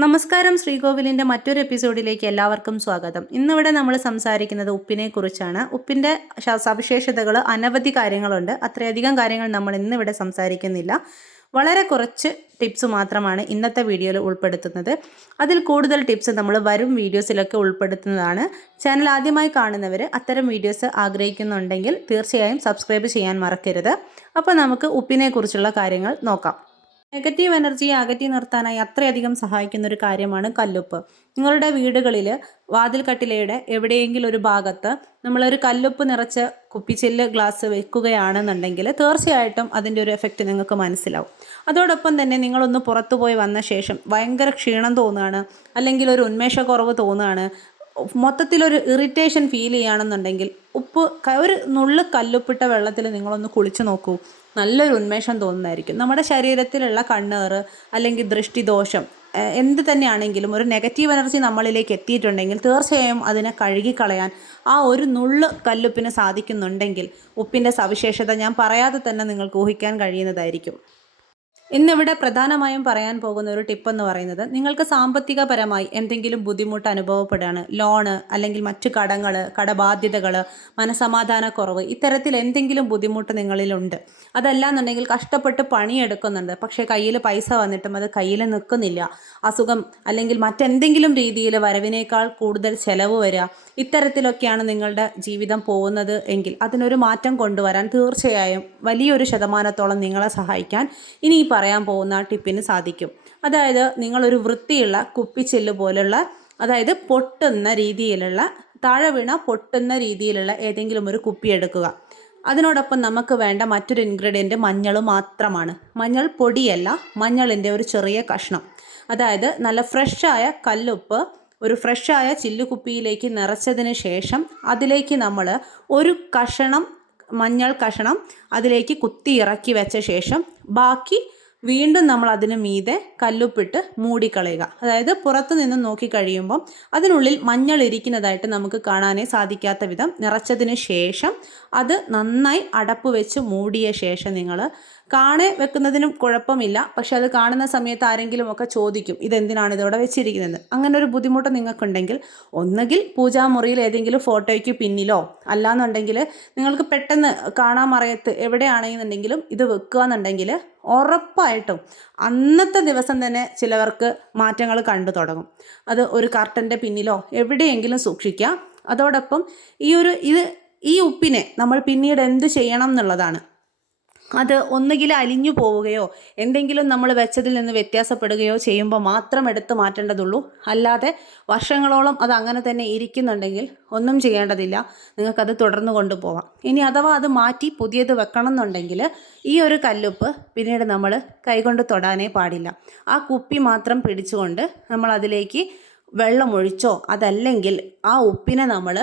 നമസ്കാരം ശ്രീകോവിലിന്റെ മറ്റൊരു എപ്പിസോഡിലേക്ക് എല്ലാവർക്കും സ്വാഗതം. ഇന്നിവിടെ നമ്മൾ സംസാരിക്കുന്നത് ഉപ്പിനെ കുറിച്ചാണ്. ഉപ്പിന്റെ സവിശേഷതകൾ അനവധി കാര്യങ്ങളുണ്ട്. അത്രയധികം കാര്യങ്ങൾ നമ്മൾ ഇന്നിവിടെ സംസാരിക്കുന്നില്ല. വളരെ കുറച്ച് ടിപ്സ് മാത്രമാണ് ഇന്നത്തെ വീഡിയോയിൽ ഉൾപ്പെടുത്തുന്നത്. അതിൽ കൂടുതൽ ടിപ്സ് നമ്മൾ വരും വീഡിയോസിലൊക്കെ ഉൾപ്പെടുത്തുന്നതാണ്. ചാനൽ ആദ്യമായി കാണുന്നവർ അത്തരം വീഡിയോസ് ആഗ്രഹിക്കുന്നുണ്ടെങ്കിൽ തീർച്ചയായും സബ്സ്ക്രൈബ് ചെയ്യാൻ മറക്കരുത്. അപ്പോൾ നമുക്ക് ഉപ്പിനെക്കുറിച്ചുള്ള കാര്യങ്ങൾ നോക്കാം. നെഗറ്റീവ് എനർജിയെ അകറ്റി നിർത്താനായി അത്രയധികം സഹായിക്കുന്ന ഒരു കാര്യമാണ് കല്ലുപ്പ്. നിങ്ങളുടെ വീടുകളിൽ വാതിൽക്കട്ടിലയുടെ എവിടെയെങ്കിലും ഒരു ഭാഗത്ത് നമ്മളൊരു കല്ലുപ്പ് നിറച്ച് കുപ്പിച്ചില്ല് ഗ്ലാസ് വെക്കുകയാണെന്നുണ്ടെങ്കിൽ തീർച്ചയായിട്ടും അതിന്റെ ഒരു എഫക്റ്റ് നിങ്ങൾക്ക് മനസ്സിലാവും. അതോടൊപ്പം തന്നെ നിങ്ങളൊന്ന് പുറത്തു പോയി വന്ന ശേഷം ഭയങ്കര ക്ഷീണം തോന്നുകയാണ് അല്ലെങ്കിൽ ഒരു ഉന്മേഷക്കുറവ് തോന്നുകയാണ് മൊത്തത്തിലൊരു ഇറിറ്റേഷൻ ഫീൽ ചെയ്യുകയാണെന്നുണ്ടെങ്കിൽ ഉപ്പ് ഒരു നുള്ളു കല്ലുപ്പിട്ട വെള്ളത്തിൽ നിങ്ങളൊന്ന് കുളിച്ചു നോക്കൂ. നല്ലൊരു ഉന്മേഷം തോന്നുന്നതായിരിക്കും. നമ്മുടെ ശരീരത്തിലുള്ള കണ്ണേറ് അല്ലെങ്കിൽ ദൃഷ്ടിദോഷം എന്ത് തന്നെയാണെങ്കിലും ഒരു നെഗറ്റീവ് എനർജി നമ്മളിലേക്ക് എത്തിയിട്ടുണ്ടെങ്കിൽ തീർച്ചയായും അതിനെ കഴുകിക്കളയാൻ ആ ഒരു നുള്ളു കല്ലുപ്പിന് സാധിക്കുന്നുണ്ടെങ്കിൽ ഉപ്പിന്റെ സവിശേഷത ഞാൻ പറയാതെ തന്നെ നിങ്ങൾക്ക് ഊഹിക്കാൻ കഴിയുന്നതായിരിക്കും. ഇന്നിവിടെ പ്രധാനമായും പറയാൻ പോകുന്ന ഒരു ടിപ്പ് എന്ന് പറയുന്നത് നിങ്ങൾക്ക് സാമ്പത്തികപരമായി എന്തെങ്കിലും ബുദ്ധിമുട്ട് അനുഭവപ്പെടുകയാണ്. ലോണ് അല്ലെങ്കിൽ മറ്റു കടങ്ങൾ കടബാധ്യതകൾ മനസമാധാനക്കുറവ് ഇത്തരത്തിൽ എന്തെങ്കിലും ബുദ്ധിമുട്ട് നിങ്ങളിലുണ്ട്. അതല്ലാന്നുണ്ടെങ്കിൽ കഷ്ടപ്പെട്ട് പണിയെടുക്കുന്നുണ്ട്. പക്ഷേ കയ്യിൽ പൈസ വന്നിട്ടും അത് കയ്യിൽ നിൽക്കുന്നില്ല. അസുഖം അല്ലെങ്കിൽ മറ്റെന്തെങ്കിലും രീതിയിൽ വരവിനേക്കാൾ കൂടുതൽ ചെലവ് വരിക ഇത്തരത്തിലൊക്കെയാണ് നിങ്ങളുടെ ജീവിതം പോകുന്നത് എങ്കിൽ അതിനൊരു മാറ്റം കൊണ്ടുവരാൻ തീർച്ചയായും വലിയൊരു ശതമാനത്തോളം നിങ്ങളെ സഹായിക്കാൻ ഇനി ഈ പറയാൻ പോകുന്ന ടിപ്പിന് സാധിക്കും. അതായത് നിങ്ങളൊരു വൃത്തിയുള്ള കുപ്പിച്ചെല്ല് പോലുള്ള അതായത് പൊട്ടുന്ന രീതിയിലുള്ള താഴെ വീണ പൊട്ടുന്ന രീതിയിലുള്ള ഏതെങ്കിലും ഒരു കുപ്പി എടുക്കുക. അതിനോടൊപ്പം നമുക്ക് വേണ്ട മറ്റൊരു ഇൻഗ്രീഡിയന്റ് മഞ്ഞൾ മാത്രമാണ്. മഞ്ഞൾ പൊടിയല്ല മഞ്ഞളിന്റെ ഒരു ചെറിയ കഷ്ണം. അതായത് നല്ല ഫ്രഷായ കല്ലുപ്പ് ഒരു ഫ്രഷായ ചില്ലുകുപ്പിയിലേക്ക് നിറച്ചതിന് ശേഷം അതിലേക്ക് നമ്മൾ ഒരു കഷണം മഞ്ഞൾ കഷണം അതിലേക്ക് കുത്തി ഇറക്കി വെച്ച ശേഷം ബാക്കി വീണ്ടും നമ്മൾ അതിന് മീതെ കല്ലുപ്പിട്ട് മൂടിക്കളയുക. അതായത് പുറത്ത് നിന്ന് നോക്കി കഴിയുമ്പം അതിനുള്ളിൽ മഞ്ഞൾ ഇരിക്കുന്നതായിട്ട് നമുക്ക് കാണാനേ സാധിക്കാത്ത വിധം നിറച്ചതിന് ശേഷം അത് നന്നായി അടപ്പ് വെച്ച് മൂടിയ ശേഷം നിങ്ങൾ കാണെ വെക്കുന്നതിനും കുഴപ്പമില്ല. പക്ഷെ അത് കാണുന്ന സമയത്ത് ആരെങ്കിലും ഒക്കെ ചോദിക്കും ഇതെന്തിനാണ് ഇതോടെ വെച്ചിരിക്കുന്നത്? അങ്ങനെ ഒരു ബുദ്ധിമുട്ട് നിങ്ങൾക്കുണ്ടെങ്കിൽ ഒന്നുകിൽ പൂജാമുറിയിൽ ഏതെങ്കിലും ഫോട്ടോയ്ക്ക് പിന്നിലോ അല്ലാന്നുണ്ടെങ്കിൽ നിങ്ങൾക്ക് പെട്ടെന്ന് കാണാൻ മറയത്ത് എവിടെയാണെന്നുണ്ടെങ്കിലും ഇത് വെക്കുക എന്നുണ്ടെങ്കിൽ ഉറപ്പായിട്ടും അന്നത്തെ ദിവസം തന്നെ ചിലവർക്ക് മാറ്റങ്ങൾ കണ്ടു തുടങ്ങും. അത് ഒരു കർട്ടന്റെ പിന്നിലോ എവിടെയെങ്കിലും സൂക്ഷിക്കാം. അതോടൊപ്പം ഈ ഒരു ഇത് ഈ ഉപ്പിനെ നമ്മൾ പിന്നീട് എന്ത് ചെയ്യണം എന്നുള്ളതാണ്. അത് ഒന്നുകിൽ അലിഞ്ഞു പോവുകയോ എന്തെങ്കിലും നമ്മൾ വെച്ചതിൽ നിന്ന് വ്യത്യാസപ്പെടുകയോ ചെയ്യുമ്പോൾ മാത്രം എടുത്തു മാറ്റേണ്ടതുള്ളൂ. അല്ലാതെ വർഷങ്ങളോളം അത് അങ്ങനെ തന്നെ ഇരിക്കുന്നുണ്ടെങ്കിൽ ഒന്നും ചെയ്യേണ്ടതില്ല. നിങ്ങൾക്കത് തുടർന്ന് കൊണ്ടുപോകാം ഇനി അഥവാ അത് മാറ്റി പുതിയത് വെക്കണം എന്നുണ്ടെങ്കിൽ ഈ ഒരു കല്ലുപ്പ് പിന്നീട് നമ്മൾ കൈകൊണ്ട് തൊടാനേ പാടില്ല. ആ കുപ്പി മാത്രം പിടിച്ചുകൊണ്ട് നമ്മൾ അതിലേക്ക് വെള്ളമൊഴിച്ചോ അതല്ലെങ്കിൽ ആ ഉപ്പിനെ നമ്മൾ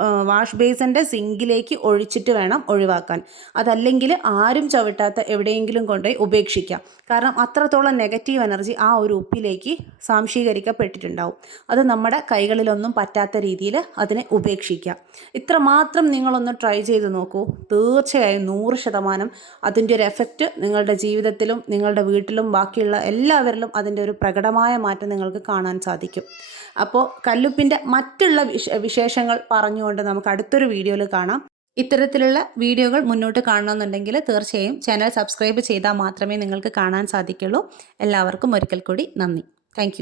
വാഷ് ബേസിന്റെ സിങ്കിലേക്ക് ഒഴിച്ചിട്ട് വേണം ഒഴിവാക്കാൻ. അതല്ലെങ്കിൽ ആരും ചവിട്ടാത്ത എവിടെയെങ്കിലും കൊണ്ടുപോയി ഉപേക്ഷിക്കാം. കാരണം അത്രത്തോളം നെഗറ്റീവ് എനർജി ആ ഒരു ഉപ്പിലേക്ക് സാംശീകരിക്കപ്പെട്ടിട്ടുണ്ടാവും അത് നമ്മുടെ കൈകളിലൊന്നും പറ്റാത്ത രീതിയിൽ അതിനെ ഉപേക്ഷിക്കാം. ഇത്രമാത്രം നിങ്ങളൊന്ന് ട്രൈ ചെയ്ത് നോക്കൂ. തീർച്ചയായും നൂറ് ശതമാനം അതിന്റെ ഒരു എഫക്റ്റ് നിങ്ങളുടെ ജീവിതത്തിലും നിങ്ങളുടെ വീട്ടിലും ബാക്കിയുള്ള എല്ലാവരിലും അതിന്റെ ഒരു പ്രകടമായ മാറ്റം നിങ്ങൾക്ക് കാണാൻ സാധിക്കും. അപ്പോൾ കല്ലുപ്പിന്റെ മറ്റുള്ള വിശേഷങ്ങൾ വിശേഷങ്ങൾ പറഞ്ഞുകൊണ്ട് നമുക്ക് അടുത്തൊരു വീഡിയോയിൽ കാണാം. ഇത്തരത്തിലുള്ള വീഡിയോകൾ മുന്നോട്ട് കാണണമെന്നുണ്ടെങ്കിൽ തീർച്ചയായും ചാനൽ സബ്സ്ക്രൈബ് ചെയ്താൽ മാത്രമേ നിങ്ങൾക്ക് കാണാൻ സാധിക്കുള്ളൂ. എല്ലാവർക്കും ഒരിക്കൽ കൂടി നന്ദി. താങ്ക്